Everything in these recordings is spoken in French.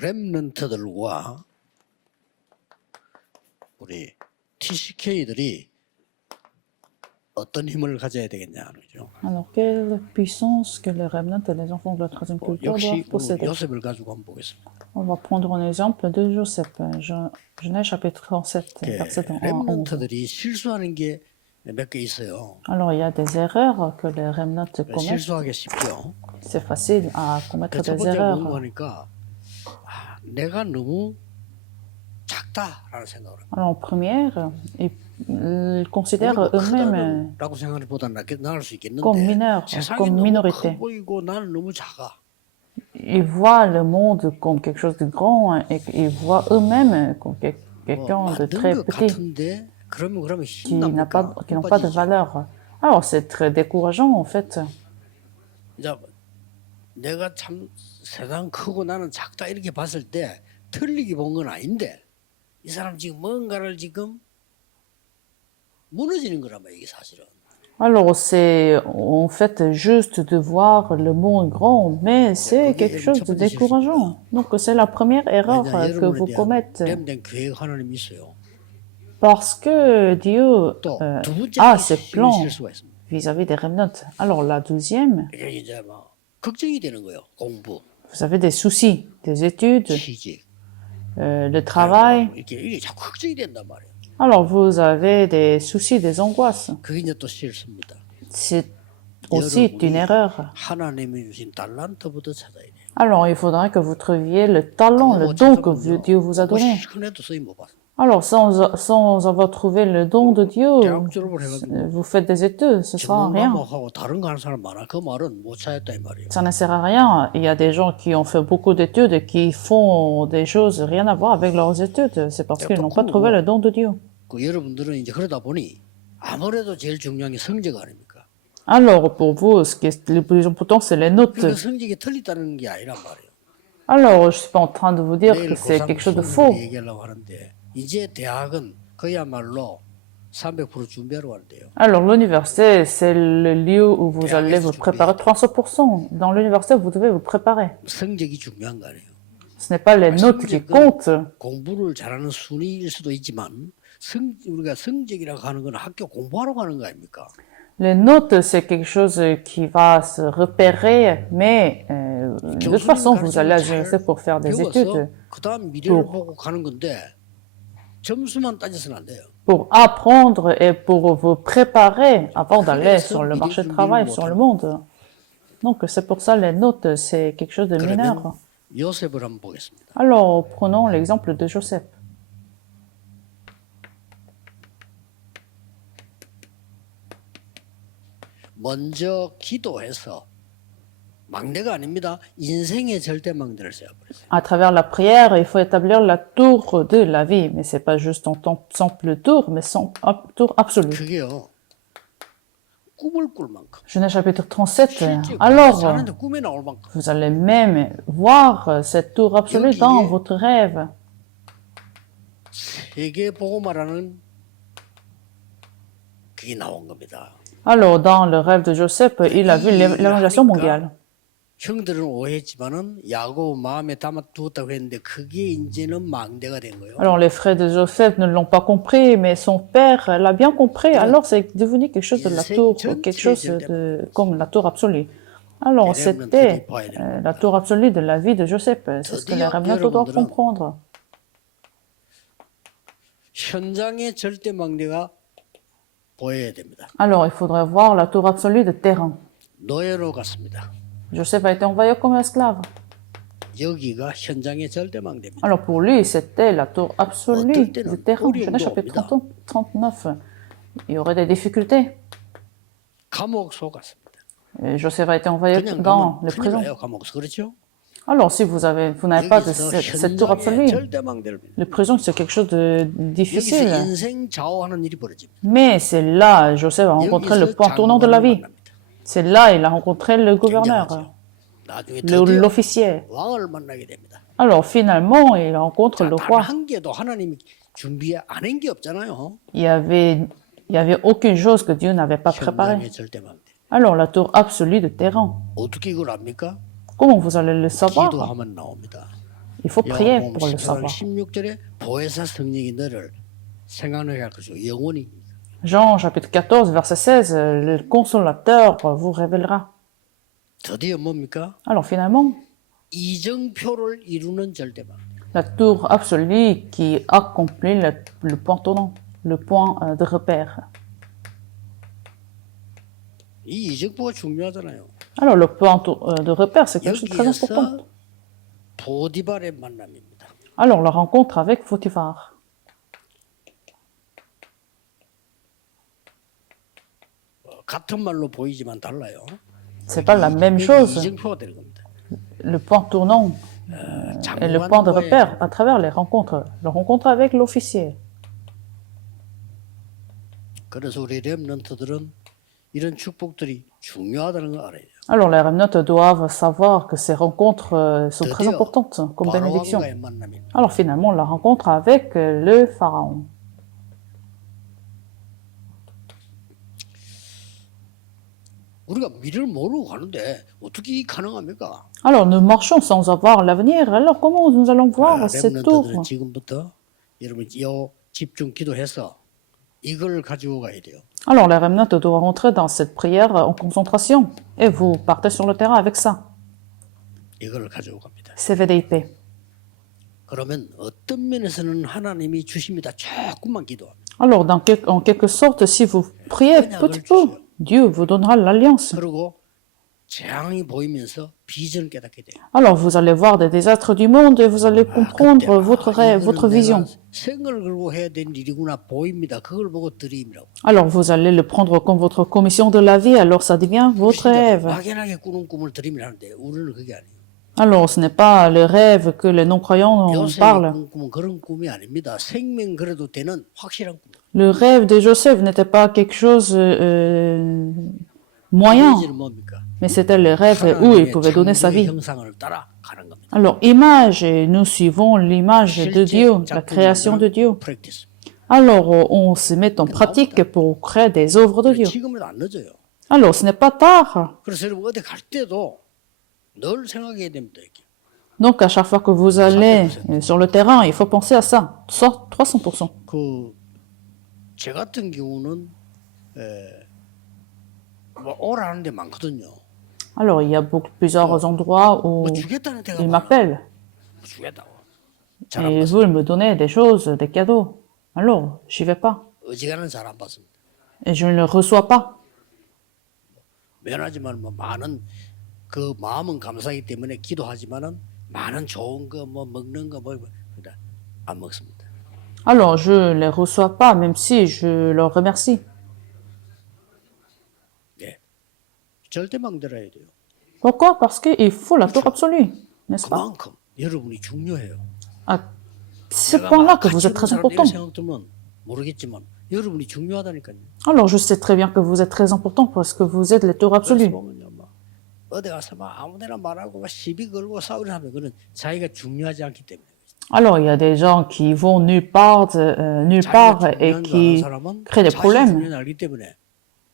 렘넌트들과 우리 TCK들이 어떤 힘을 가져야 되겠냐 하죠. Alors, quelle puissance que les remnants et les enfants de la troisième culture 역시 doivent posséder? 요셉을 가지고 한번 보겠습니다. On va prendre un exemple de Joseph, Genèse chapitre 37, verset 1 à 11. 렘넌트들이 실수하는 게 몇 개 있어요. Alors, il y a des erreurs que les remnants commettent. 실수하기 쉽죠. C'est facile à commettre 첫 des 번째 erreurs. 보는 거니까 내가 너무 작다라는 생각을 합니다. Alors, en première, ils considèrent eux-mêmes 라고 생각보다 나을 수 있겠는데 comme mineurs, 세상이 comme 너무 minorité. 커 보이고 나는 너무 작아. Ils voient le monde comme quelque chose de grand et ils voient eux-mêmes comme quelqu'un de très 만든 것 petit 같은데 그러면 qui n'ont 힘납니까? pas de valeur. Alors, c'est très décourageant en fait. 이제 내가 참 세상 크고 나는 작다 이렇게 봤을 때 틀리게 본 건 아닌데 이 사람 지금 뭔가를 지금 무너지는 거란 말이야 이게 사실은. Alors, c'est en fait juste de voir le monde grand, mais c'est quelque chose de décourageant. Donc, c'est la première erreur que vous commettez. 렘된 계획 하나님이 있어요. Parce que Dieu 또 두 번째 a ses plans 실수가 있습니다. vis-à-vis des remnants. Alors, la deuxième, 이게 이제 막 걱정이 되는 거예요. 공부, vous avez des soucis, des études, 취직, le travail. 이게 자꾸 걱정이 된단 말이에요. Alors, vous avez des soucis, des angoisses. 그게 이제 또 실수입니다. C'est aussi une erreur. 하나님이 주신 달란트부터 찾아야 돼요. Alors, il faudrait que vous trouviez le talent, le don que Dieu vous a donné. 시큰해도 쓰임 못 봤어. Alors, sans avoir trouvé le don de Dieu, 대학 졸업을 해가지고 vous faites des études, ce sert à rien. 전문과목하고 다른 거 하는 사람 많아. 그 말은 못 찾았다 이 말이에요. Ça ne sert à rien. Il y a des gens qui ont fait beaucoup d'études et qui font des choses rien à voir avec leurs études. C'est parce qu'ils n'ont pas trouvé le don de Dieu. 그 여러분들은 이제 그러다 보니 아무래도 제일 중요한 게 성적 아닙니까? Alors, pour vous, ce qui est le plus important, c'est les notes. 그 성적이 틀리다는 게 아니란 말이에요. Alors, je suis pas en train de vous dire que 내일 c'est 고3 quelque chose de 수능을 faux. 얘기하려고 하는데 이제 대학은 그야말로 300% 준비하러 간대요. Alors, l'université, c'est le lieu où vous allez vous préparer 300%. Dans l'université, vous devez vous préparer. 성적이 중요한 거 아니에요. Ce n'est pas les notes qui comptent. 공부를 잘하는 순위일 수도 있지만 우리가 성적이라고 하는 건 학교 공부하러 가는 거 아닙니까? Les notes, c'est quelque chose qui va se repérer, mais de toute façon, vous allez à l'université pour faire des études, 그다음 미래를 보고 가는 건데 점수만 따져서는 안 돼요. pour apprendre et pour vous préparer avant d'aller sur le marché du travail, sur le monde. Donc, c'est pour ça les notes, c'est quelque chose de mineur. 요셉을 한번 보겠습니다. Alors, prenons l'exemple de Joseph. 먼저 기도해서 망대가 아닙니다. 인생의 절대 망대를 세워버렸어요. À travers la prière, il faut établir la tour de la vie, mais c'est pas juste en simple tour, mais tour absolue. 그게요. 꿈을 꿀 만큼. Genèse chapitre 37. 실제 Alors, 사는데 꿈에 나올 만큼. vous allez même voir cette tour absolue dans votre rêve. 세계 복음화라는 그게 나온 겁니다. Alors, dans le rêve de Joseph, il a vu l'évangélisation mondiale. 형들은 오해했지만은 야곱 마음에 담아두었다고 했는데 그게 이제는 망대가 된 거예요. Alors, les frères de Joseph ne l'ont pas compris, mais son père l'a bien compris. Alors, c'est devenu quelque chose de la tour, quelque chose de comme la tour absolue. Alors, c'était la tour absolue de la vie de Joseph. C'est ce que les remnants doivent comprendre. 현장의 절대 망대가 보여야 됩니다. Alors, il faudrait voir la tour absolue de terrain. 노예로 갔습니다. Joseph a été envoyé comme esclave. 여기가 현장의 절대 망대입니다. Alors, pour lui, c'était la tour absolue du terrain. Genèse chapitre 39. Il y aurait des difficultés. 감옥 속 갔습니다. Et Joseph a été envoyé dans les prisons. 감옥 속 그렇죠? Alors, si vous n'avez pas de cette tour absolue, les prisons, c'est quelque chose de difficile. Mais c'est là, Joseph a rencontré le point tournant de la vie. C'est là, il a rencontré le gouverneur, l'officier. Alors, finalement, il rencontre le roi. Il y avait aucune chose que Dieu n'avait pas préparée. Alors, la tour absolue de terrain. Comment vous allez le savoir? Il faut prier 요한복음 pour le 14장 savoir. 16절에 보혜사 성령이 너를 생각나게 할 것이고 영원히. Jean chapitre 14, verset 16, le consolateur vous révélera. 드디어 뭡니까? Alors finalement, 이정표를 이루는 절대방. la tour absolue qui accomplit le point tournant, le point de repère. 이 이정표가 중요하잖아요. Alors le point de repère, c'est quelque chose de très important. 여기에서 보디발의 만남입니다. Alors la rencontre avec Potiphar. 같은 말로 보이지만 달라요. C'est pas la même 여기 chose. 이정표가 될 겁니다. Le point tournant et le point de repère à travers les rencontres. La rencontre avec l'officier. 그래서 우리 렘넌트들은 이런 축복들이 중요하다는 걸 알아야 돼요. Alors les remnotes doivent savoir que ces rencontres sont très importantes comme bénédiction. 바로왕과의 만남입니다. Alors finalement, la rencontre avec le pharaon. 우리가 미래를 모르고 가는데 어떻게 가능합니까? Alors nous marchons sans avoir l'avenir. Alors comment nous allons voir cette tour? 렘넌트들은 지금부터 여러분 요 집중 기도해서 이걸 가지고 가야 돼요. Alors les remnotes doivent rentrer dans cette prière en concentration. Et vous partez sur le terrain avec ça. 이걸 가지고 갑니다. CVDIP. 그러면 어떤 면에서는 하나님이 주십니다. 조금만 기도하면. Alors en quelque sorte, si vous priez petit peu, Dieu vous donnera l'alliance. 그리고 재앙이 보이면서 비전을 깨닫게 돼요. Alors vous allez voir des désastres du monde et vous allez comprendre votre rêve, votre vision. 생을 걸고 해야 될 일이구나 보입니다. 그걸 보고 드림이라고. Alors vous allez le prendre comme votre commission de la vie, alors ça devient votre rêve. 막연하게 꾸는 꿈을 드림이라는데 우리는 그게 아니에요. Alors ce n'est pas le rêve que les non-croyants 요셉이 parlent. 꾼 꿈은 그런 꿈이 아닙니다. 생명 그래도 되는 확실한 꿈. Le rêve de Joseph n'était pas quelque chose moyen, 이미지는 뭡니까? mais c'était le rêve où il pouvait donner sa vie. 형상을 따라 가는 겁니다. Alors image, et nous suivons l'image de Dieu, la création de Dieu. 프랙티스. Alors on se met en pratique pour créer des œuvres de Dieu. 지금은 안 늦어요. Alors ce n'est pas tard. 그래서 여러분 어디 갈 때도 늘 생각해야 됩니다. 이렇게. Donc à chaque fois que vous allez sur le terrain, il faut penser à ça, 300%. 제 같은 경우는 뭐 오라는 데 많거든요. Alors il y a plusieurs endroits où 뭐 주겠다는 데가 il 많아. m'appelle 주겠다고. et 잘 안 ils 받습니다. veulent me donner des choses, des cadeaux. Alors j'y vais pas 어지간한 잘 안 받습니다. et je ne le reçois pas. 미안하지만 뭐 많은 그 마음은 감사하기 때문에 기도하지만은 많은 좋은 거 뭐 먹는 거 뭐 안 먹습니다. Alors je les reçois pas, même si je leur remercie. 예, 절대 망들어야 돼요. Pourquoi? Parce qu'il faut la tour absolue, n'est-ce pas? 그만큼 여러분이 중요해요. À ce point-là que vous êtes très important. 생각 들면 모르겠지만 여러분이 중요하다니까요. Alors je sais très bien que vous êtes très important parce que vous êtes les tours 그래서 absolus. 보면요, 막 어디 가서 막 아무데나 말하고 막 시비 걸고 싸우려 하면 그는 자기가 중요하지 않기 때문에. Alors il y a des gens qui vont nulle part et qui créent des problèmes. 중요한 걸 알기 때문에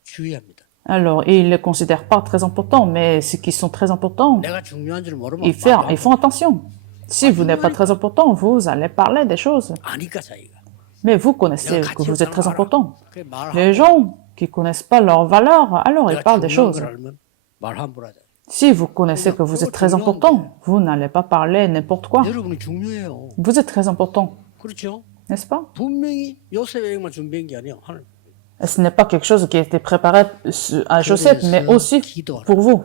주의합니다. Alors ils ne les considèrent pas très importants, mais ceux qui sont très importants, 내가 중요한 줄 모르면 ils font attention. Si vous n'êtes pas très important, vous allez parler des choses. 아니까 자기가. Mais vous connaissez que vous êtes très important. 그래 말하고 Les gens qui connaissent pas leur valeur, alors ils 내가 parlent des 중요한 choses. 걸 알면 말 함부로 하자. Si vous connaissez que vous êtes très important, vous n'allez pas parler n'importe quoi. 여러분이 중요해요. Vous êtes très important, 그렇죠? n'est-ce pas? 분명히 요셉에게만 준비한 게 아니에요. 하늘. Et ce n'est pas quelque chose qui a été préparé à Joseph, mais aussi pour vous.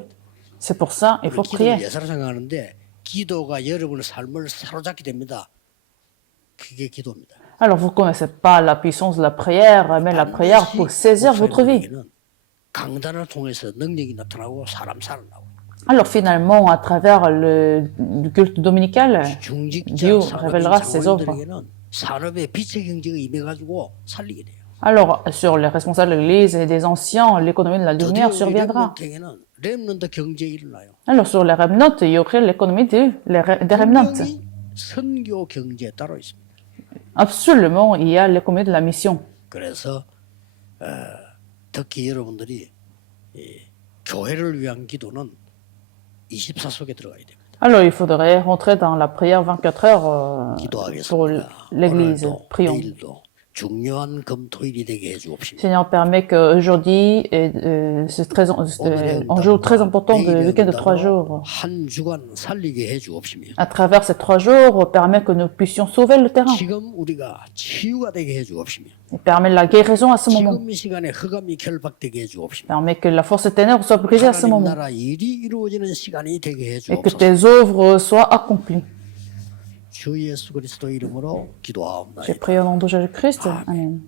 C'est pour ça il faut 기도를 prier. 예사로 생각하는데 기도가 여러분의 삶을 사로잡게 됩니다. 그게 기도입니다. Alors vous connaissez pas la puissance de la prière, mais la prière pour saisir votre vie. 강단을 통해서 능력이 나타나고 사람 살아나고. Alors finalement, à travers le culte dominical, Dieu révélera ses œuvres. 산업의 빛의 경제가 임해가지고 살리게 돼요. Alors sur les responsables de l'Église et des anciens, l'économie de la lumière surviendra. 렘넌트 경제가 일어나요. Alors sur les remnotes, il y aurait l'économie des remnotes. 분명히 선교 경제에 따로 있습니다. Absolument, il y a l'économie de la mission. 그래서 특히 여러분들이 이 교회를 위한 기도는 24 속에 들어가야 됩니다. Alors, il faudrait rentrer dans la prière 24 heures pour 기도하겠습니다. l'Église. 오늘도 Prions. 내일도 중요한 금토일이 되게 해주옵시며 Seigneur, permet qu'aujourd'hui, c'est un jour très important de week-end de 3 jours. 한 주간 살리게 해주옵시며 À travers ces 3 jours, permet que nous puissions sauver le terrain. 지금 우리가 치유가 되게 해주옵시며 Il permet la guérison à ce moment. 지금 이 시간에 흑암이 결박되게 해주옵시며 Permet que la force des ténèbres soit brisée à ce 하나님 moment. 나라 일이 이루어지는 시간이 되게 Et que 해주옵소서. tes œuvres soient accomplies. 주 예수 그리스도 이름으로 J'ai 기도하옵나이다. prié au nom de Jésus-Christ. Amen.